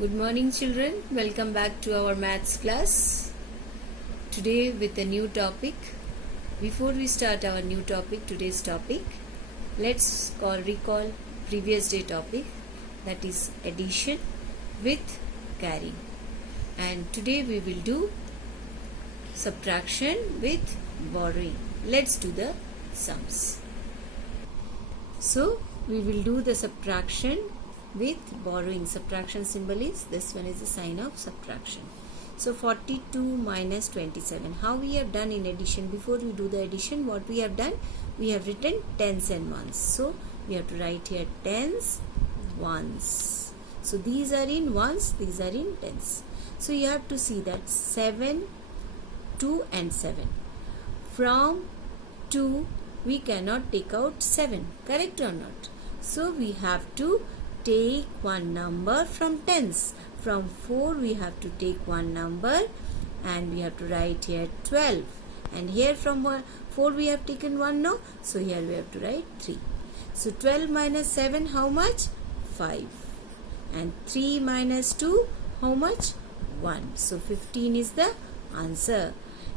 Good morning, children. Welcome back to our maths class. Today with a new topic. Before we start our new topic, today's topic, let's recall previous day topic, that is addition with carrying. And today we will do subtraction with borrowing. Let's do the sums. So we will do the subtraction with borrowing. Subtraction symbol is, this one is the sign of subtraction. So 42 minus 27. How we have done in addition? Before we do the addition, what we have done? We have written tens and ones. So we have to write here tens, ones. So these are in ones, these are in tens. So you have to see that 7, 2 and 7. From 2 we cannot take out 7. Correct or not? So we have to take one number from tens. From 4 we have to take one number and we have to write here 12. And here from 4 we have taken 1 now. So here we have to write 3. So 12 minus 7 how much? 5. And 3 minus 2 how much? 1. So 15 is the answer.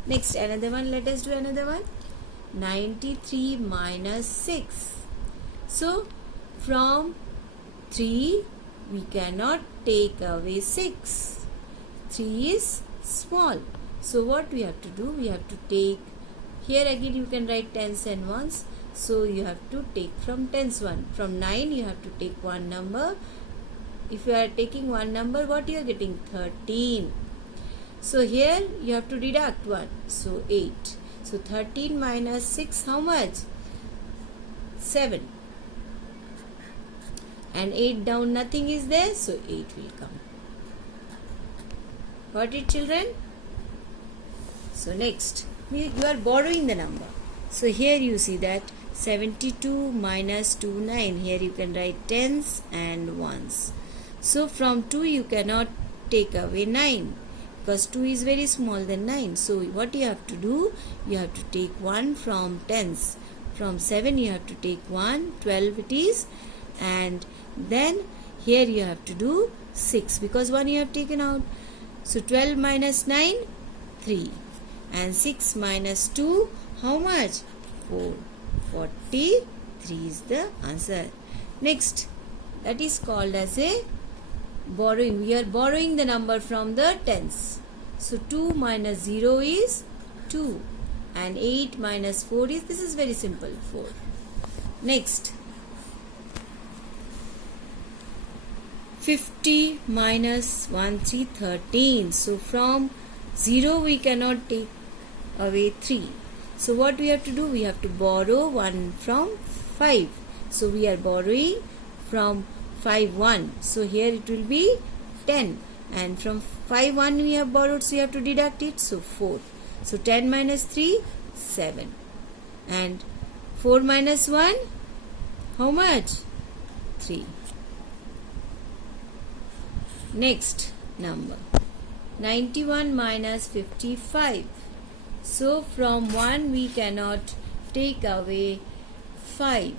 Next another one. Let us do another one. 93 minus 6. So from 3 we cannot take away 6. 3 is small. So what we have to do? We have to take, here again you can write tens and ones. So you have to take from tens one. From 9 you have to take one number. If you are taking one number, what you are getting? 13. So here you have to deduct 1. So 8. So 13 minus 6 how much? 7. And 8 down nothing is there, so 8 will come. Got it, children? So next, you are borrowing the number. So here you see that 72 minus 2, 9. Here you can write tens and ones. So from 2 you cannot take away 9 because 2 is very small than 9. So what you have to do? You have to take 1 from tens. From 7 you have to take 1, 12 it is. And then here you have to do 6 because 1 you have taken out. So 12 minus 9, 3. And 6 minus 2, how much? 4. 43 is the answer. Next, that is called as a borrowing. We are borrowing the number from the tens. So 2 minus 0 is 2. And 8 minus 4 is, this is very simple, 4. Next, 50 minus 1, 3, 13. So from 0 we cannot take away 3. So what we have to do? We have to borrow 1 from 5. So we are borrowing from 5, 1. So here it will be 10. And from 5, 1 we have borrowed, so you have to deduct it. So 4. So 10 minus 3, 7. And 4 minus 1, how much? 3. Next number, 91 minus 55. So from 1 we cannot take away 5.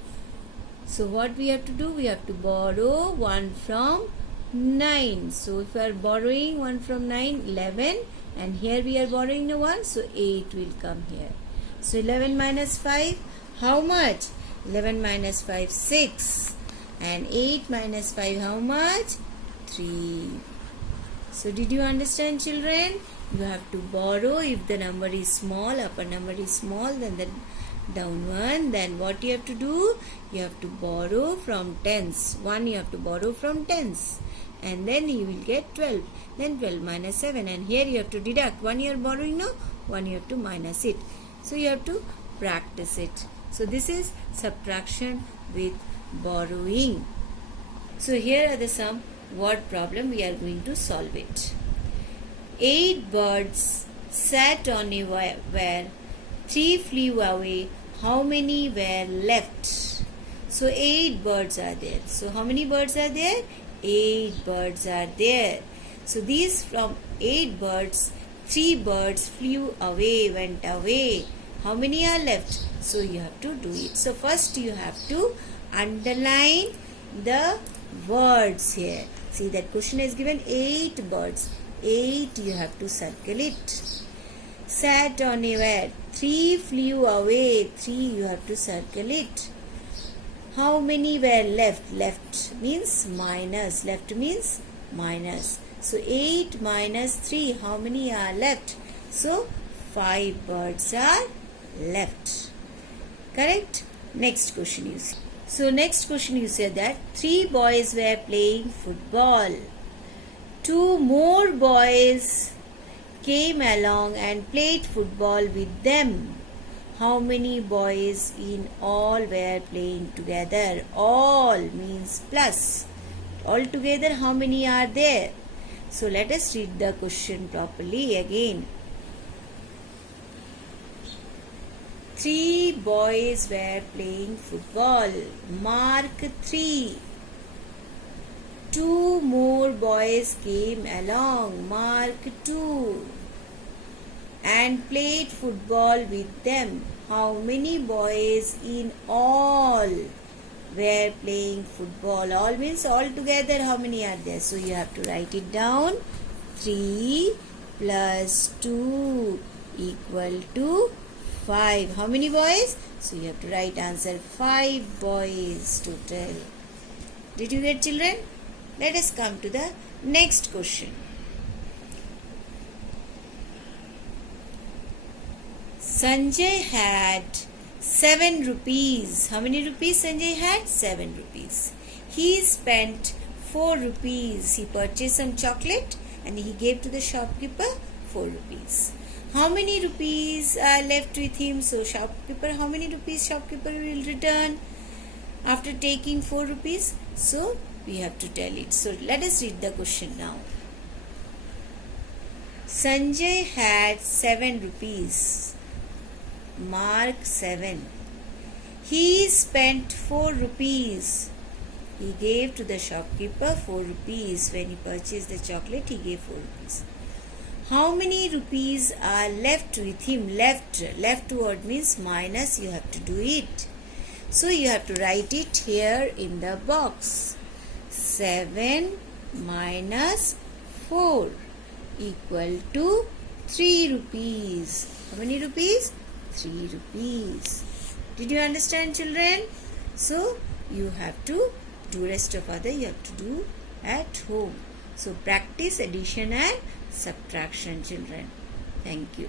So what we have to do? We have to borrow 1 from 9. So if we are borrowing 1 from 9, 11. And here we are borrowing the 1, so 8 will come here. So 11 minus 5, how much? 11 minus 5, 6. And 8 minus 5, how much? 3. So did you understand, children? You have to borrow if the number is small, upper number is small, then the down one. Then what you have to do? You have to borrow from tens. 1 you have to borrow from tens. And then you will get 12. Then 12 minus 7. And here you have to deduct. 1 you are borrowing now, 1 you have to minus it. So you have to practice it. So this is subtraction with borrowing. So here are the some word problem. We are going to solve it. 8 birds sat on a wire. 3 flew away. How many were left? So 8 birds are there. So how many birds are there? 8 birds are there. So these from 8 birds, 3 birds flew away, went away. How many are left? So you have to do it. So first you have to underline the words here. See, that question is given 8 birds. 8, you have to circle it. Sat on a where? 3 flew away. 3, you have to circle it. How many were left? Left means minus. Left means minus. So 8 minus 3, how many are left? So 5 birds are left. Correct? Next question you see. So next question you say that 3 boys were playing football. 2 more boys came along and played football with them. How many boys in all were playing together? All means plus. All together how many are there? So let us read the question properly again. 3 boys were playing football. Mark 3. 2 more boys came along. Mark 2. And played football with them. How many boys in all were playing football? All means all together how many are there? So you have to write it down. 3 plus 2 equal to 5. How many boys? So you have to write answer 5 boys total. Did you get, children? Let us come to the next question. Sanjay had 7 rupees. How many rupees Sanjay had? 7 rupees. He spent 4 rupees. He purchased some chocolate and he gave to the shopkeeper 4 rupees. How many rupees are left with him? So shopkeeper, how many rupees shopkeeper will return after taking 4 rupees? So we have to tell it. So let us read the question now. Sanjay had 7 rupees. Mark 7. He spent 4 rupees. He gave to the shopkeeper 4 rupees. When he purchased the chocolate, he gave 4 rupees. How many rupees are left with him? Left word means minus. You have to do it. So you have to write it here in the box. 7 minus 4 equal to 3 rupees. How many rupees? 3 rupees. Did you understand, children? So you have to do rest of other you have to do at home. So practice addition and subtraction, children. Thank you.